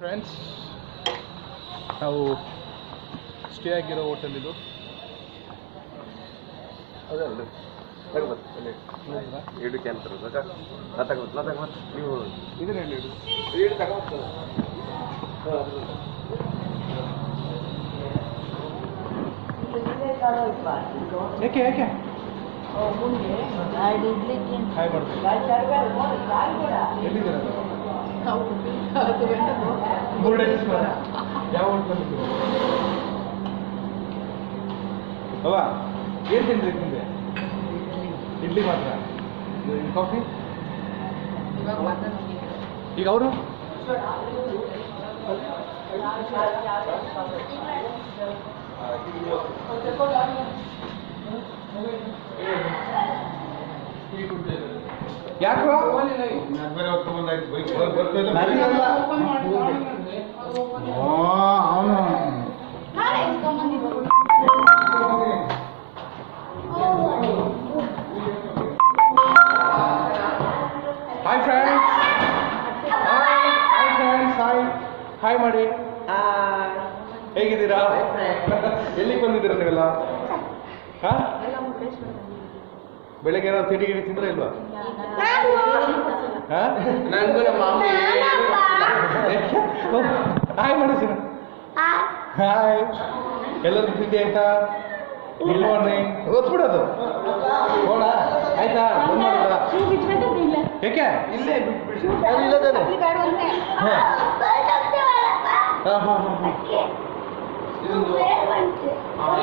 Friends ನಾವು stay ಆಗಿರೋ hotel ಇದು. ಅಲ್ಲಿ ಏಳು ಕ್ಯಾನ್ಸರ್ ನಾ ತಗೋಬತ್ತು ನೀವು ಇದನ್ನ ಹೇಳಿ. ಏಳು ತಗೋಬತ್ತು ಯಾಕೆ ಯಾಕೆ ಹಾಯ್ ಮಾಡ್ತೀನಿ ಎಲ್ಲಿದ್ದೀರ ಅವ ಏನು ತಿಂದ್ರಿ ತಿಂದೆ ಇಡ್ಲಿ ಮಾತ್ರ ಕಾಫಿ ಈಗ ಅವರು ಯಾಕೋ? ಅವನು hi friends hi hi friends hi hi ಮಾಡಿ ಹೇಗಿದ್ದೀರಾ? ಎಲ್ಲಿಗೆ ಬಂದಿದ್ದೀರಾ ನೀವೆಲ್ಲ? ಹಾ ಬೆಳಗ್ಗೆ ಏನಾದ್ರು ತಿಂಡಿ ಗಿಡಿ ತಿಂದ್ರೆ ಇಲ್ವಾ? ಹಾಯ್ ಮಾಡಿ ಸರ್ ಹಾಯ್ ಎಲ್ಲರಿಗೂ ತಿಂಡಿ ಆಯ್ತಾ? ಗುಡ್ ಮಾರ್ನಿಂಗ್ ಓದ್ಬಿಡೋದು ಹೋಣ ಆಯ್ತಾ? ಬಂದ್ ಮಾಡೋದಾ ಯಾಕೆ ಇಲ್ಲೇ ಬಿಟ್ಬಿಡಿ. ಹಾಂ. ಹಾಂ ಹಾಂ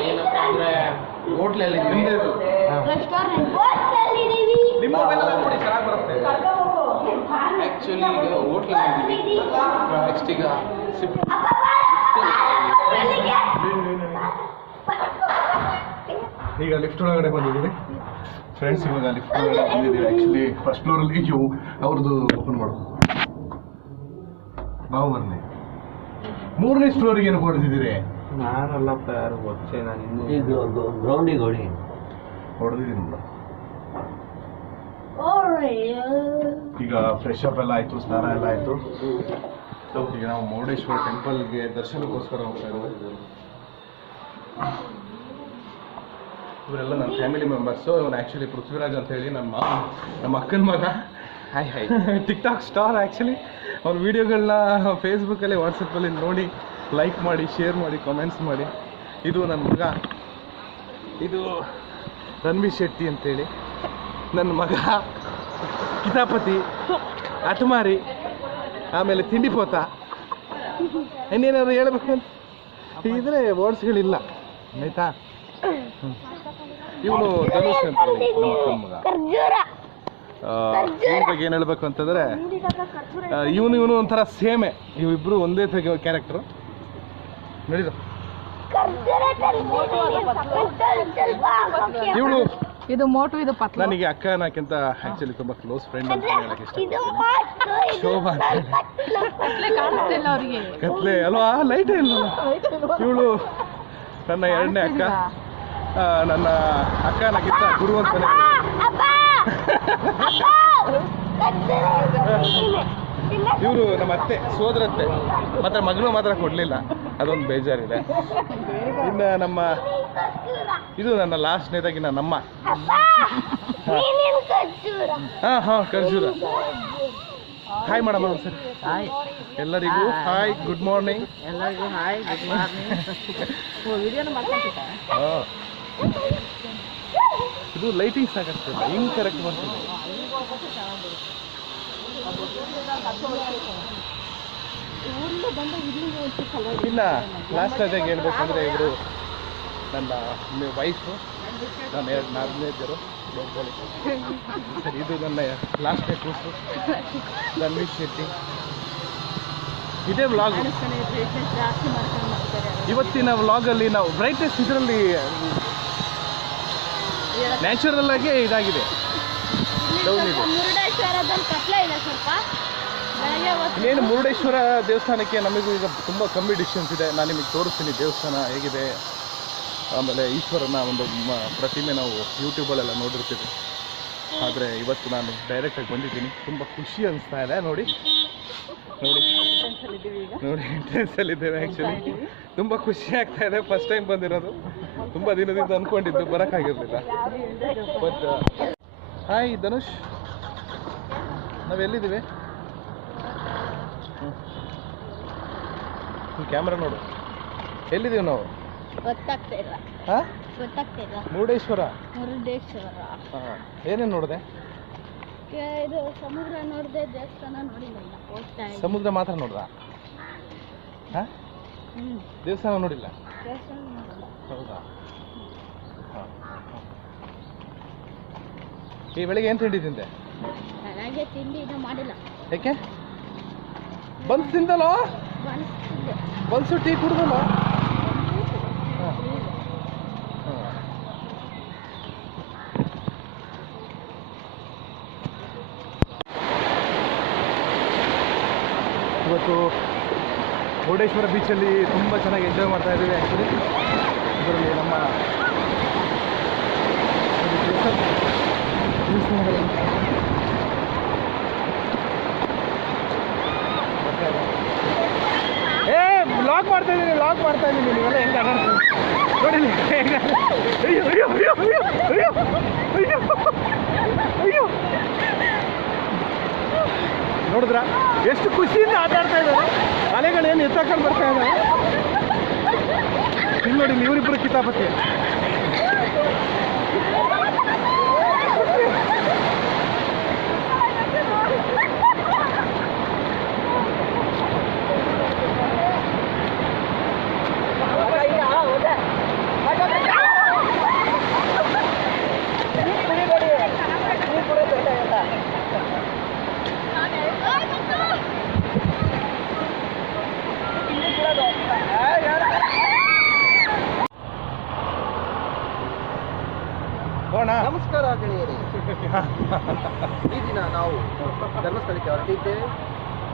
ಏನಪ್ಪ ಅಂದ್ರೆ ಹೋಟ್ಲಲ್ಲಿ ನಿಮ್ದೇ ಇದು ನಿಮ್ಮ ಮೊಬೈಲ್ ನೋಡಿ ಚೆನ್ನಾಗಿ ಬರುತ್ತೆ ಆ್ಯಕ್ಚುಲಿ ಈಗ ನೆಕ್ಸ್ಟ್ ಈಗ ಸಿಪ್ ಈಗ ಲಿಫ್ಟ್ ಒಳಗಡೆ ಬಂದಿದ್ದೀವಿ ಫ್ರೆಂಡ್ಸ್ ಇವಾಗ ಲಿಫ್ಟ್ ಒಳಗಡೆ ಬಂದಿದ್ದೀವಿ ಆ್ಯಕ್ಚುಲಿ ಫಸ್ಟ್ ಫ್ಲೋರಲ್ಲಿ ಇವು ಅವ್ರದ್ದು ಓಪನ್ ಮಾಡೋದು ನಾವು ಬನ್ನಿ ಮೂರನೇ ಫ್ಲೋರಿಗೆ ಏನು ಹೊಡೆದಿದ್ದೀರಿ ನಾನಲ್ಲಪ್ಪ ಯಾರು ಗೊತ್ತೇ ನಾನು ಇದು ಗ್ರೌಂಡಿಗೆ ಹೊಡಿ ಹೊಡೆದಿದ್ದೀನಿ ಈಗ ಫ್ರೆಶ್ ಅಪ್ ಎಲ್ಲ ಆಯಿತು ಸ್ನಾನ ಎಲ್ಲ ಆಯಿತು. ಈಗ ನಾವು ಮುರುಡೇಶ್ವರ ಟೆಂಪಲ್ಗೆ ದರ್ಶನಕ್ಕೋಸ್ಕರ ಹೋಗ್ತಾ ಇದ್ದೀವಿ ಇವರೆಲ್ಲ ನನ್ನ ಫ್ಯಾಮಿಲಿ ಮೆಂಬರ್ಸ್ ಇವನು ಆ್ಯಕ್ಚುಲಿ ಪೃಥ್ವಿರಾಜ್ ಅಂತ ಹೇಳಿ ನಮ್ಮ ನಮ್ಮ ಅಕ್ಕನ ಮಗ. Hi hi TikTok star actually ಅವ್ರ ವೀಡಿಯೋಗಳನ್ನ ಫೇಸ್ಬುಕ್ಕಲ್ಲಿ ವಾಟ್ಸಪ್ಪಲ್ಲಿ ನೋಡಿ ಲೈಕ್ ಮಾಡಿ ಶೇರ್ ಮಾಡಿ ಕಾಮೆಂಟ್ಸ್ ಮಾಡಿ. ಇದು ನನ್ನ ಮಗ. ಇದು ರಣವೀರ್ ಶೆಟ್ಟಿ ಅಂತೇಳಿ. ನನ್ನ ಮಗ ಕಿತಾಪತಿ ಅಟಮಾರಿ ಆಮೇಲೆ ತಿಂಡಿಪೋತ ಇನ್ನೇನಾದ್ರು ಹೇಳ್ಬೇಕು ಅಂತ? ಇದ್ರೆ ವರ್ಡ್ಸ್ಗಳಿಲ್ಲ ಆಯ್ತಾ? ಇವನು ಧನುಷ್ ಅಂತ ಇವನ ಬಗ್ಗೆ ಏನು ಹೇಳ್ಬೇಕು ಅಂತಂದ್ರೆ ಇವನು ಇವನು ಒಂಥರ ಸೇಮೆ. ಇವಿಬ್ರು ಒಂದೇ ತೆಗೆಯೋ ಕ್ಯಾರೆಕ್ಟರ್ ನಡೀದು ಇವಳು ಇದು ಮೋಟು ಇದು ಪತ್ಲ. ನನಗೆ ಅಕ್ಕ ಅನ್ನಕ್ಕಿಂತ ಆಕ್ಚುಲಿ ತುಂಬಾ ಕ್ಲೋಸ್ ಫ್ರೆಂಡ್ ಅಂತ ಹೇಳಕ್ಕೆ ಇಷ್ಟಪಡ್ತೀನಿ. ಶೋಭಾ ಕಾಣಿಸ್ತಿಲ್ಲ ಅವ್ರಿಗೆ. ಕತ್ಲೆ ಅಲ್ವಾ? ಲೈಟ್ ಇಲ್ಲ ಇವಳು ನನ್ನ ಎರಡನೇ ಅಕ್ಕ. ನನ್ನ ಅಕ್ಕ ಅನ್ನಕ್ಕಿಂತ ಗುರು ಅಂತಾನೆ ಇವರು ನಮ್ಮ ಅತ್ತೆ ಸೋದರತ್ತೆ. ಮಾತ್ರ ಮಗಳು ಮಾತ್ರ ಕೊಡಲಿಲ್ಲ. ಅದೊಂದು ಬೇಜಾರಿದೆ. ಇನ್ನು ನಮ್ಮ ಇದು ನನ್ನ ಲಾಸ್ಟ್ನೇದಾಗಿ ನನ್ನಮ್ಮ ಹಾ. ಹಾ ಖರ್ಜೂರ. ಹಾಯ್ ಮಾಡಮ್ಮ ಸರ್. ಹಾಯ್ ಎಲ್ಲರಿಗೂ ಹಾಯ್ ಗುಡ್ ಮಾರ್ನಿಂಗ್ ಎಲ್ಲರಿಗೂ ಹಾಯ್ ಗುಡ್ ಮಾರ್ನಿಂಗ್ ಇದು ಲೈಟಿಂಗ್ ಸಾಕಷ್ಟು ಹಿಂಗೆ ಕರೆಕ್ಟ್ ಬರ್ತಿದೆ ಇಲ್ಲ ಲಾಸ್ಟ್ ಅದಾಗ ಹೇಳ್ಬೇಕಂದ್ರೆ ಇವರು ನನ್ನ ವೈಫು ನಾನು ಎರಡು ನಾಲ್ಕನೇದರು ಸರಿ ಇದು ನನ್ನ ಲಾಸ್ಟ್ ಕೂಸು ರಣವೀರ್ ಶೆಟ್ಟಿ. ಇದೇ ವ್ಲಾಗ್ ಇವತ್ತಿನ ವ್ಲಾಗಲ್ಲಿ ನಾವು ಬ್ರೈಟ್ನೆಸ್ ಇದರಲ್ಲಿ ನ್ಯಾಚುರಲ್ ಆಗಿ ಇದಾಗಿದೆ. ಡೌನ್ ಇದೆ ಮುರುಡೇಶ್ವರದಲ್ಲಿ ಕತ್ಲೆ ಇದೆ ಸ್ವಲ್ಪ ಬೆಳಗ್ಗೆ ಹೊತ್ತು ಇನ್ನೇನು ಮುರುಡೇಶ್ವರ ದೇವಸ್ಥಾನಕ್ಕೆ ನಮಗೂ ಈಗ ತುಂಬ ಕಮ್ಮಿ ಡಿಸ್ಟೆನ್ಸ್ ಇದೆ. ನಾನು ನಿಮಗೆ ತೋರಿಸ್ತೀನಿ ದೇವಸ್ಥಾನ ಹೇಗಿದೆ. ಆಮೇಲೆ ಈಶ್ವರನ ಒಂದು ಪ್ರತಿಮೆ ನಾವು ಯೂಟ್ಯೂಬಲ್ಲೆಲ್ಲ ನೋಡಿರ್ತೀವಿ. ಆದರೆ ಇವತ್ತು ನಾನು ಡೈರೆಕ್ಟಾಗಿ ಬಂದಿದ್ದೀನಿ. ತುಂಬ ಖುಷಿ ಅನಿಸ್ತಾ ಇದೆ. ನೋಡಿ. ನೋಡಿ. ನೋಡಿ ಇದ್ದೇವೆ ಆ್ಯಕ್ಚುಲಿ ತುಂಬ ಖುಷಿ ಆಗ್ತಾ ಇದೆ. ಫಸ್ಟ್ ಟೈಮ್ ಬಂದಿರೋದು. ತುಂಬ ದಿನದಿಂದ ಅಂದ್ಕೊಂಡಿದ್ದು ಬರೋಕ್ಕಾಗಿರಲಿಲ್ಲ. But hi Dhanush. ನಾವು ಎಲ್ಲಿದ್ದೀವಿ ಕ್ಯಾಮ್ರಾ ನೋಡು. ಎಲ್ಲಿದ್ದೀವಿ ನಾವು? ಗೊತ್ತಾಗ್ತಾ ಇಲ್ಲ. ಹಾ? ಗೊತ್ತಾಗ್ತಾ ಇಲ್ಲ. ಮುರುಡೇಶ್ವರ. ಮುರುಡೇಶ್ವರ. ಹಾಂ. ಏನೇನು ನೋಡಿದೆ? ಇದು ಸಮುದ್ರ ನೋಡಿದೆ ದೇವಸ್ಥಾನ ನೋಡಿಲ್ಲ ಹೋಗ್ತಾ ಇದ್ದೆ ಸಮುದ್ರ ಮಾತ್ರ ನೋಡ್ದ? ಹಾಂ? ದೇವಸ್ಥಾನ ನೋಡಿಲ್ಲ? ದೇವಸ್ಥಾನ ನೋಡಿಲ್ಲ. ಹೌದಾ? ಹಾಂ ಈ ಬೆಳಿಗ್ಗೆ ಏನು ತಿಂಡಿ ತಿಂದೆ? ನನಗೆ ತಿಂಡಿ ಇನ್ನೂ ಮಾಡಿಲ್ಲ. ಯಾಕೆ ಬನ್ಸ್ ತಿಂದಲ್ಲ ಬನ್ಸು ಟೀ ಕುಡ್ದಲ್ಲ ಇವತ್ತು ಮುರುಡೇಶ್ವರ ಬೀಚಲ್ಲಿ ತುಂಬ ಚೆನ್ನಾಗಿ ಎಂಜಾಯ್ ಮಾಡ್ತಾ ಇದ್ದೀವಿ ಆ್ಯಕ್ಚುಲಿ ಇದರಲ್ಲಿ ನಮ್ಮ ಒಂದು ದೇವಸ್ಥಾನ- ದೇವಸ್ಥಾನಗಳು ಬರ್ತಾ ಇದೆ. ಏ ಬ್ಲಾಗ್ ಮಾಡ್ತಾ ಇದ್ದೀನಿ ಬ್ಲಾಗ್ ಮಾಡ್ತಾ ಇದ್ದೀನಿ, ನೀವೆಲ್ಲ ಹೆಂಗೆ ನೋಡಿ ಅಯ್ಯೋ ಅಯ್ಯೋ ಅಯ್ಯೋ ಅಯ್ಯೋ ಅಯ್ಯೋ ಅಯ್ಯೋ ನೋಡಿದ್ರ? ಎಷ್ಟು ಖುಷಿಯಿಂದ ಆಟ ಆಡ್ತಾ ಇದ್ದಾರೆ. ಏನು ಎತ್ತಾಕೊಂಡು ಬರ್ತಾ ಇದ್ದಾರೆ. ನೋಡಿ ಇವರಿಬ್ಬರು ಕಿತಾಪತಿ. ನಮಸ್ಕಾರ ಗೆಳೆಯರೇ. ಈ ದಿನ ನಾವು ಧರ್ಮಸ್ಥಳಕ್ಕೆ ಹೊರಟಿದ್ದೇವೆ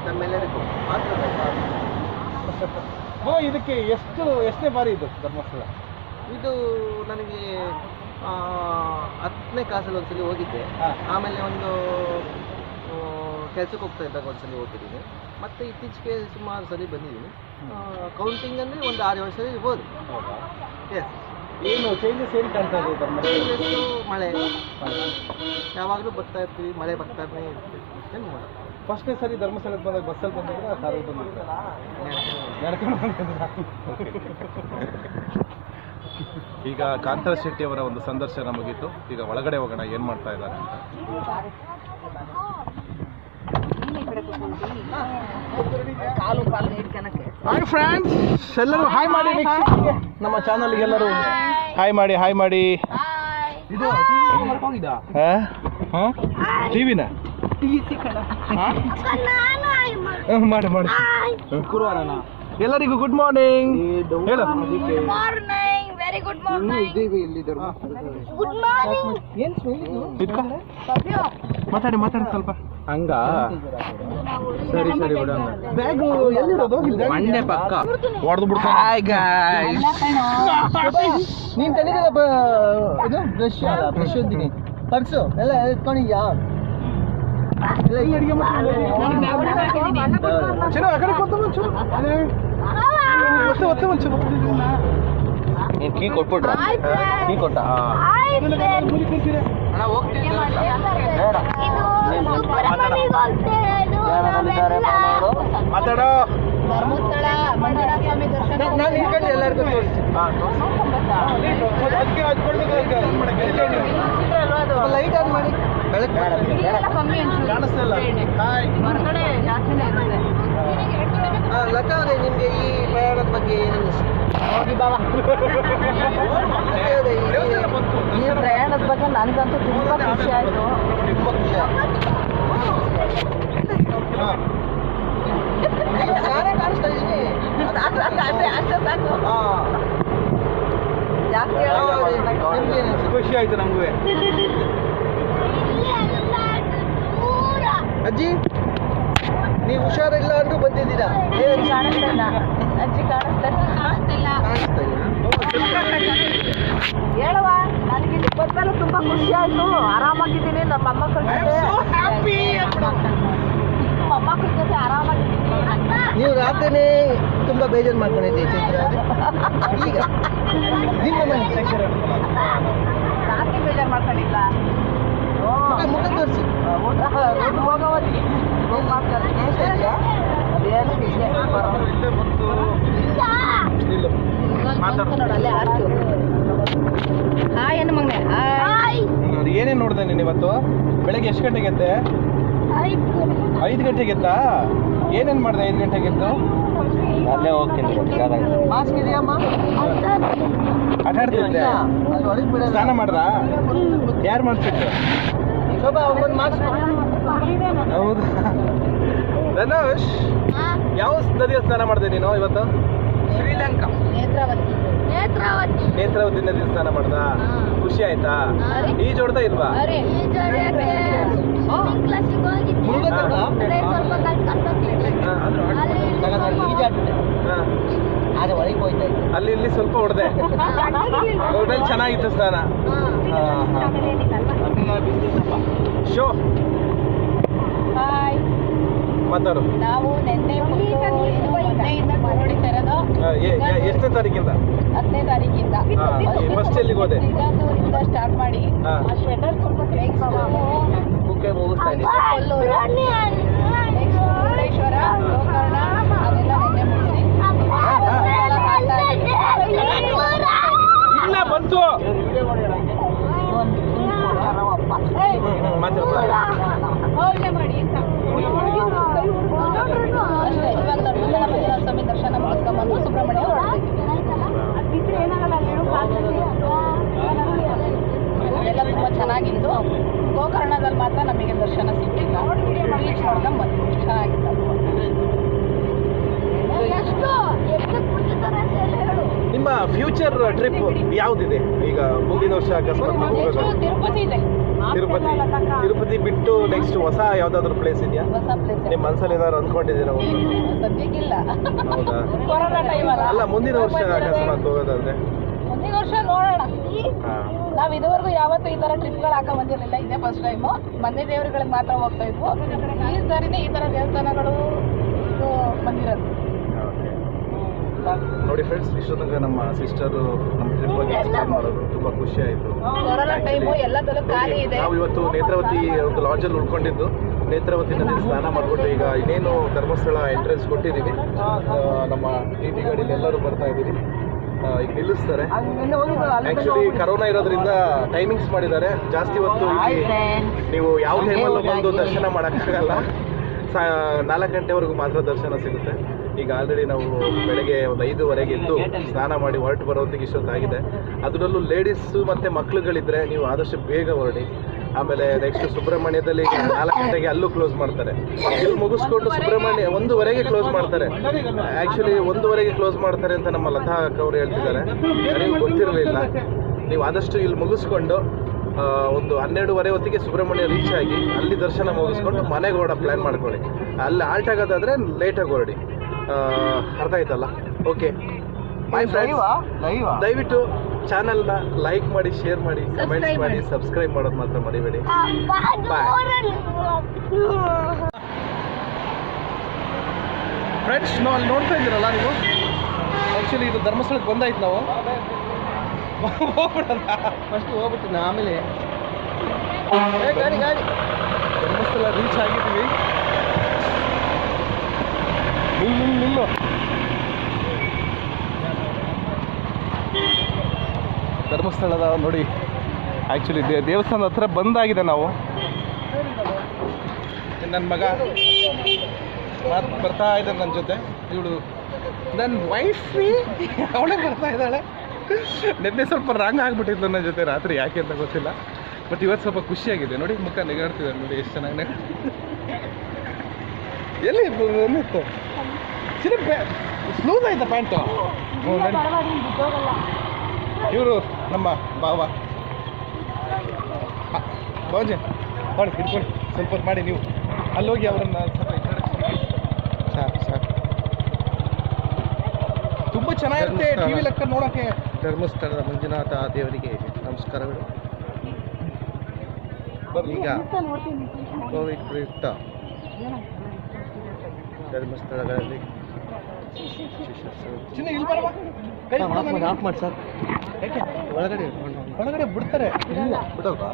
ನಮ್ಮೆಲ್ಲರಿಗೂ ಮಾತ್ರ ಓ ಇದಕ್ಕೆ ಎಷ್ಟು ಎಷ್ಟೇ ಬಾರಿ ಇದು ಧರ್ಮಸ್ಥಳ? ಇದು ನನಗೆ ಹತ್ತನೇ ಕ್ಲಾಸಲ್ಲಿ ಒಂದ್ಸಲಿ ಹೋಗಿದ್ದೆ. ಆಮೇಲೆ ಒಂದು ಕೆಲಸಕ್ಕೆ ಹೋಗ್ತಾ ಇದ್ದಾಗ ಒಂದ್ಸಲಿ ಹೋಗಿದ್ದೀನಿ ಮತ್ತೆ ಇತ್ತೀಚೆಗೆ ಸುಮಾರು ಸರಿ ಬಂದಿದ್ದೀನಿ. ಕೌಂಟಿಂಗ್ ಅಂದರೆ ಒಂದು ಆರು ಏಳು ಸಲ ಇರ್ಬೋದು ಹೌದಾ? ಎಸ್ ಏನು ಚೇಂಜಸ್ ಏನು ಕಾಣ್ತಾ ಇದೆ ಚೇಂಜಸ್ಸು ಮಳೆ. ಯಾವಾಗಲೂ ಬರ್ತಾ ಇರ್ತೀವಿ ಮಳೆ ಬರ್ತಾ ಇರ್ತೀವಿ. ಏನು ಮಾಡೋದು ಫಸ್ಟ್ನೇ ಸರಿ ಧರ್ಮಸ್ಥಳಕ್ಕೆ ಬಂದಾಗ ಬಸ್ಸಲ್ಲಿ ಬಂದಿದ್ರೆ ಕಾರಲ್ಲಿ ಬಂದಿದ್ರೆ ನಡ್ಕೊಂಡು ಬಂದಿದ್ರಾ? ಈಗ ಕಾಂತರ ಶೆಟ್ಟಿ ಅವರ ಒಂದು ಸಂದರ್ಶನ ಮುಗೀತು. ಈಗ ಒಳಗಡೆ ಹೋಗೋಣ ಏನು ಮಾಡ್ತಾ ಇದ್ದಾರೆ ಅಂತ. ಹಾಯ್ ಫ್ರೆಂಡ್ಸ್ ಎಲ್ಲರೂ ಹಾಯ್ ಮಾಡಿ. ನಮ್ಮ ಚಾನಲ್ಗೆ ಎಲ್ಲರೂ ಹಾಯ್ ಮಾಡಿ ಹಾಯ್ ಮಾಡಿ. ಟಿವಿನ ಮಾಡಿ. ಮಾಡಿ ಎಲ್ಲರಿಗೂ ಗುಡ್ ಮಾರ್ನಿಂಗ್ ಹೇಳು. ಗುಡ್ ಇದ್ದೀವಿ ಇಲ್ಲಿ ಗುಡ್ ಮಾರ್ನಿಂಗ್. ಮಾತಾಡಿ ಮಾತಾಡಿ ಸ್ವಲ್ಪ. ಹಂಗ? ಸರಿ ಸರಿ ಬಿಡ ಬ್ಯಾಗು ಎಲ್ಲಿರೋದು? ಮಂಡೆ ಪಕ್ಕ. ಹೊಡೆದು ಬಿಡ್ತಾನೆ. ಹಾಯ್ ಗಾಯ್ಸ್ ನೀನ್ ಬ- ಇದು ಬ್ರಷ್ ಅಲ್ಲ ಬ್ರಷ್ ಅಂತೀನಿ ಪರ್ಸು ಎಲ್ಲ ಈ ಅಡಿಗೆ ಚಲೋ ಆ ಕಡೆ ಕೊಡ್ತಾ ಒಂಚೂರು. ಒತ್ತೆ ಒತ್ತೆ ಒಂಚೂರು. ನೀನ್ ಕೀ ಕೊಟ್ಬಿಟ್ರ? ಕೀ ಕೊಟ್ಟ? ಮಾತಾಡೋ ನಾನು ಈ ಕಡೆ ಎಲ್ಲರಿಗೂ ತೋರಿಸ್ತೀನಿ ಅದಕ್ಕೆ ಲೈಟ್ ಆನ್ ಮಾಡಿ ಬೆಳಕು ಲತಾ ಅವರೇ ನಿಮ್ಗೆ ಈ ಪ್ರಯಾಣದ ಬಗ್ಗೆ ಏನು ಅದೇ ಈ- ಪ್ರಯಾಣದ ಬಗ್ಗೆ ನನಗಂತೂ ತುಂಬಾ ಖುಷಿ ಆಯ್ತು ಖುಷಿ ನಾನೇ ಕಾಣಿಸ್ತಾ. ಜಾಸ್ತಿ? ಖುಷಿ ಆಯ್ತು ನಮಗೂ ಅಜ್ಜಿ ನೀವು ಹುಷಾರಿಲ್ಲ ಅಂದ್ರೂ ಬಂದಿದ್ದೀರಾ? ಹೇಳಿ ಕಾಣಿಸ್ತಾ ಇಲ್ಲ. ಅಜ್ಜಿ ಕಾಣಿಸ್ತಾ ಇಲ್ಲ. ಕಾಣಿಸ್ತಾ ಇಲ್ಲ. ಹೇಳುವ ನನಗೆ ಇಲ್ಲಿ ಬಂದ್ಮೇಲೆ ತುಂಬಾ ಖುಷಿ ಆಯ್ತು. ಆರಾಮಾಗಿದ್ದೀನಿ ನಮ್ಮ ಅಮ್ಮ ಜೊತೆ. ನಮ್ಮ ಮೊಮ್ಮಕ್ಕಳ ಜೊತೆ ಆರಾಮಾಗಿದ್ದೀನಿ. ನೀವು ರಾತ್ರಿ ತುಂಬ ಬೇಜಾರು ಮಾಡ್ಕೊಂಡಿದ್ದೆ ಚಿತ್ರ. ಈಗ ನಿಮ್ಮ ರಾತ್ರಿ ಬೇಜಾರು ಮಾಡ್ಕೊಂಡಿಲ್ಲ. ಮುಖ ಮುಖ ತೋರಿಸಿ. ಏನೇನು ನೋಡಿದೆ ನೀನು ಇವತ್ತು? ಬೆಳಗ್ಗೆ ಎಷ್ಟು ಗಂಟೆಗೆ ಎದ್ದೆ? ಐದು ಗಂಟೆಗೆ ಎದ್ದಾ? ಏನೇನು ಮಾಡಿದೆ ಐದು ಗಂಟೆಗೆ ಎದ್ದು? ಅಲ್ಲೇ ಹೋಗ್ತೀನಿ ಮಾಸ್ಕ್ ಇದೆಯಮ್ಮ ಆಟ ಆಡ್ತಿದ್ದೆ ಇಲ್ಲ ಅಲ್ಲಿ ಒಳಗೆ ಸ್ನಾನ ಮಾಡ್ದಾ? ಯಾರು ಶೋಭಾ ಅವ್ರಿಗೊಂದು ಮಾಸ್ಕ್ ಹೌದು? ಧನುಷ್ ಯಾವ ನದಿಯ ಸ್ನಾನ ಮಾಡಿದೆ ನೀನು ಇವತ್ತು? ಶ್ರೀಲಂಕಾ. ನೇತ್ರಾವತಿ. ನೇತ್ರಾವತಿ. ನೇತ್ರಾವತಿ ನದಿ ಸ್ನಾನ ಮಾಡ್ದಾ? ಖುಷಿ ಆಯ್ತಾ? ಈಜ್ ಹೊಡ್ದ ಇಲ್ವಾ. ಅಲ್ಲಿ ಇಲ್ಲಿ ಸ್ವಲ್ಪ ಹೊಡೆದೆ. ಹೋಟೆಲ್ ಚೆನ್ನಾಗಿತ್ತು ಸ್ನಾನ. ಹಾ. ಹಾ, ಹಾ. ಶೋ. ಹಾಯ್ ಮಾತಾಡು ನಾವು ನಿನ್ನೆ ಮೊನ್ನೆಯಿಂದ ಕೊರಡಿ ತೆರೆದು ಆ, ಎ- ಎ- ಎಷ್ಟನೇ ತಾರೀಕಿಂದ ಹತ್ತನೇ ತಾರೀಕಿಂದ ಫಸ್ಟ್ ಎಲ್ಲಿಗೆ ಹೋದೆ? ಸಿಂಗಾಪುರಿಂದ ಸ್ಟಾರ್ಟ್ ಮಾಡಿ ಹಾ. ಆ ಸ್ವೆಟರ್ ಸ್ವಲ್ಪ ನೆಕ್ಸ್ಟ್ ಮುಖೆ ಮುಗಿಸ್ತಾ ಇದ್ದೆ ನೆಕ್ಸ್ಟ್ ಮುರುಡೇಶ್ವರ ಗೋಕರ್ಣ ಅದೆಲ್ಲ ನಿನ್ನೆ ಮುಗಿಸಿ ಇಲ್ಲ ಬಂತು ಮಾಡಿ ಅಂತ ಅಷ್ಟೇ ಇವಾಗ ಧರ್ಮಸ್ಥಳ ಮಂಜುನಾಥ ಸ್ವಾಮಿ ದರ್ಶನ ಮುಗಿಸ್ಕೊಂಬಂದು ಸುಬ್ರಹ್ಮಣ್ಯ ಹೊರಡ್ತೀವಿ ಎಲ್ಲ ತುಂಬ ಚೆನ್ನಾಗಿತ್ತು ಗೋಕರ್ಣದಲ್ಲಿ ಮಾತ್ರ ನಮಗೆ ದರ್ಶನ ಸಿಕ್ಕಿಲ್ಲ ಬೀಚ್ ನೋಡ್ಕೊಂಡ್ ಚೆನ್ನಾಗಿತ್ತು. ನಿಮ್ಮ ಫ್ಯೂಚರ್ ಟ್ರಿಪ್ ಯಾವ್ದಿದೆ? ಈಗ ಮುಂದಿನ ವರ್ಷ ತಿರುಪತಿ ಇದೆ. ತಿರುಪತಿ. ತಿರುಪತಿ ಬಿಟ್ಟು ನೆಕ್ಸ್ಟ್ ಹೊಸ ಯಾವ್ದಾದ್ರು ಪ್ಲೇಸ್ ಇದೆಯಾ? ಹೊಸ ಮನ್ಸಲ್ಲಿ ನಿಮ್ಮ ಮನಸ್ಸಲ್ಲಿ ಏನಾದ್ರು ಅನ್ಕೊಂಡಿದ್ದೀರಾ ಸದ್ಯಕ್ಕಿಲ್ಲ ಅಲ್ಲ. ಮುಂದಿನ ವರ್ಷ ಅಕಸ್ಮಾತ್ ಹೋಗೋದಾದ್ರೆ ಮುಂದಿನ ವರ್ಷ ನೋಡೋಣ ಹಾ. ನಾವ್ ಇದುವರೆಗೂ ಯಾವತ್ತೂ ಈ ತರ ಟ್ರಿಪ್ಗಳು ಹಾಕ ಬಂದಿರಲಿಲ್ಲ. ಇದೇ ಫಸ್ಟ್ ಟೈಮ್ ಮನೆ ದೇವರುಗಳಿಗೆ ಮಾತ್ರ ಹೋಗ್ತಾ ಇದ್ವು. ಈ ಸರಿನೇ ಈ ತರ ದೇವಸ್ಥಾನಗಳು ಬಂದಿರೋದು. ನೋಡಿ ಫ್ರೆಂಡ್ಸ್ ಇಷ್ಟೊತ್ತಂಗ ನಮ್ಮ ಸಿಸ್ಟರು ನಮ್ಮ ಟ್ರಿಪ್ ಬಗ್ಗೆ ಎಕ್ಸ್ಪ್ಲೇನ್ ಮಾಡೋದು ತುಂಬಾ ಖುಷಿ ಆಯ್ತು. ಕೊರೋನಾ ಟೈಮು ಎಲ್ಲದಲ್ಲೂ ಖಾಲಿ ಇದೆ. ನಾವು ಇವತ್ತು ನೇತ್ರಾವತಿ ಒಂದು ಲಾಡ್ಜಲ್ಲಿ ಉಳ್ಕೊಂಡಿದ್ದು. ನೇತ್ರಾವತಿ ನದಿ ಸ್ನಾನ ಮಾಡ್ಕೊಂಡು ಈಗ ಇನ್ನೇನು ಧರ್ಮಸ್ಥಳ ಎಂಟ್ರೆನ್ಸ್ ಕೊಟ್ಟಿದ್ದೀವಿ. ನಮ್ಮ ಟಿ ಟಿ ಗಾಡಿಯಲ್ಲಿ ಎಲ್ಲರೂ ಬರ್ತಾ ಇದ್ದೀವಿ ಈಗ ನಿಲ್ಲಿಸ್ತಾರೆ. ಆಕ್ಚುಲಿ ಕರೋನಾ ಇರೋದ್ರಿಂದ ಟೈಮಿಂಗ್ಸ್ ಮಾಡಿದ್ದಾರೆ. ಜಾಸ್ತಿ ಹೊತ್ತು ಇಲ್ಲಿ ನೀವು ಯಾವ ಟೈಮಲ್ಲೂ ಬಂದು ದರ್ಶನ ಮಾಡೋಕ್ಕಾಗಲ್ಲ. ನಾಲ್ಕು ಗಂಟೆವರೆಗೂ ಮಾತ್ರ ದರ್ಶನ ಸಿಗುತ್ತೆ. ಈಗ ಆಲ್ರೆಡಿ ನಾವು ಬೆಳಗ್ಗೆ ಒಂದು ಐದುವರೆಗೆ ಇದ್ದು ಸ್ನಾನ ಮಾಡಿ ಹೊರಟು ಬರೋದಕ್ಕೆ ಇಷ್ಟೊತ್ತಾಗಿದೆ. ಅದರಲ್ಲೂ ಲೇಡೀಸು ಮತ್ತು ಮಕ್ಳುಗಳಿದ್ರೆ ನೀವು ಆದಷ್ಟು ಬೇಗ ಹೊರಡಿ. ಆಮೇಲೆ ನೆಕ್ಸ್ಟ್ ಸುಬ್ರಹ್ಮಣ್ಯದಲ್ಲಿ ನಾಲ್ಕು ಗಂಟೆಗೆ ಅಲ್ಲೂ ಕ್ಲೋಸ್ ಮಾಡ್ತಾರೆ. ಇಲ್ಲಿ ಮುಗಿಸ್ಕೊಂಡು ಸುಬ್ರಹ್ಮಣ್ಯ ಒಂದೂವರೆಗೆ ಕ್ಲೋಸ್ ಮಾಡ್ತಾರೆ. ಆ್ಯಕ್ಚುಲಿ ಒಂದುವರೆಗೆ ಕ್ಲೋಸ್ ಮಾಡ್ತಾರೆ ಅಂತ ನಮ್ಮ ಲತಾ ಅವರು ಹೇಳ್ತಿದ್ದಾರೆ. ನನಗೆ ಗೊತ್ತಿರಲಿಲ್ಲ. ನೀವು ಆದಷ್ಟು ಇಲ್ಲಿ ಮುಗಿಸ್ಕೊಂಡು ಒಂದು ಹನ್ನೆರಡುವರೆ ಹೊತ್ತಿಗೆ ಸುಬ್ರಹ್ಮಣ್ಯ ರೀಚ್ ಆಗಿ ಅಲ್ಲಿ ದರ್ಶನ ಮುಗಿಸ್ಕೊಂಡು ಮನೆಗೆ ಹೊರಡ ಪ್ಲ್ಯಾನ್ ಮಾಡ್ಕೊಳ್ಳಿ. ಅಲ್ಲಿ ಆಲ್ಟ್ ಆಗೋದಾದ್ರೆ ಲೇಟಾಗಿ ಹೊರಡಿ. ಅರ್ಥ ಆಯ್ತಲ್ಲ? Okay my friends? ದಯವಿಟ್ಟು ಚಾನಲ್ನ ಲೈಕ್ ಮಾಡಿ ಶೇರ್ ಮಾಡಿ ಕಮೆಂಟ್ಸ್ ಮಾಡಿ. ಸಬ್ಸ್ಕ್ರೈಬ್ ಮಾಡೋದು ಮಾತ್ರ ಮರಿಬೇಡಿ. ಫ್ರೆಂಡ್ಸ್ ನಾವು ಅಲ್ಲಿ ನೋಡ್ತಾ ಇದ್ದೀರಲ್ಲ ನೀವು? ಆ್ಯಕ್ಚುಲಿ ಇದು ಧರ್ಮಸ್ಥಳಕ್ಕೆ ಬಂದಾಯ್ತು ನಾವು. ಹೋಗ್ಬಿಡೋಣ. ಫಸ್ಟ್ ಹೋಗ್ಬಿಟ್ಟು ನಾ ಆಮೇಲೆ. ಏ, ಗಾಡಿ ಗಾಡಿ. ಧರ್ಮಸ್ಥಳ ರೀಚ್ ಆಗಿದ್ದೀವಿ. ನಿಲ್ಲು ಧರ್ಮಸ್ಥಳದ ನೋಡಿ ಆ್ಯಕ್ಚುಲಿ ದೇವಸ್ಥಾನದ ಹತ್ರ ಬಂದಾಗಿದೆ ನಾವು. ನನ್ನ ಮಗ? ಮಾತು ಬರ್ತಾ ಇದ್ದಾನೆ ನನ್ನ ಜೊತೆ. ಇವಳು ನನ್ನ ವೈಫ್ ಅವಳೇ ಬರ್ತಾ ಇದ್ದಾಳೆ. ನಿನ್ನೆ ಸ್ವಲ್ಪ ರಾಂಗ್ ಆಗಿಬಿಟ್ಟಿದ್ಲು ನನ್ನ ಜೊತೆ ರಾತ್ರಿ ಯಾಕೆ ಅಂತ ಗೊತ್ತಿಲ್ಲ. ಬಟ್ ಇವತ್ತು ಸ್ವಲ್ಪ ಖುಷಿಯಾಗಿದೆ. ನೋಡಿ ಮುಖ ನೆಗಾಡ್ತಿದ್ದಾರೆ ನೋಡಿ ಎಷ್ಟು ಚೆನ್ನಾಗಿ ಎಲ್ಲಿ ಎಲ್ಲಿ ಬಂದಿತ್ತು ಚಿನ್ನ ಸ್ಲೂಸ್ ಆಯ್ತಾ ಪ್ಯಾಂಟು ಇವರು ನಮ್ಮ ಬಾವ ಬಾಜಿ ಮಾಡಿ ಹಿಡ್ಕೊಳ್ಳಿ ಸ್ವಲ್ಪ ಮಾಡಿ ನೀವು. ಅಲ್ಲೋಗಿ ಹೋಗಿ ಅವರನ್ನ. ಸಾಕು ಸಾಕು ತುಂಬ ಚೆನ್ನಾಗಿರುತ್ತೆ ಟಿ ವಿ ಲೆಕ್ಕ ನೋಡೋಕ್ಕೆ ಧರ್ಮಸ್ಥಳದ ಮಂಜುನಾಥ ದೇವರಿಗೆ ನಮಸ್ಕಾರಗಳು. ಈಗ ಕೋವಿಡ್ ಪ್ರಯುಕ್ತ ಧರ್ಮಸ್ಥಳಗಳಲ್ಲಿ ಚಿನ್ನ ಇಲ್ಲಿ ಬರವಾ. ಆಫ್ ಮಾಡಿ ಸರ್. ಯಾಕೆ? ಒಳಗಡೆ ಒಳಗಡೆ ಬಿಡ್ತಾರೆ. ಇಲ್ಲ. ಬಿಡೋಲ್ವಾ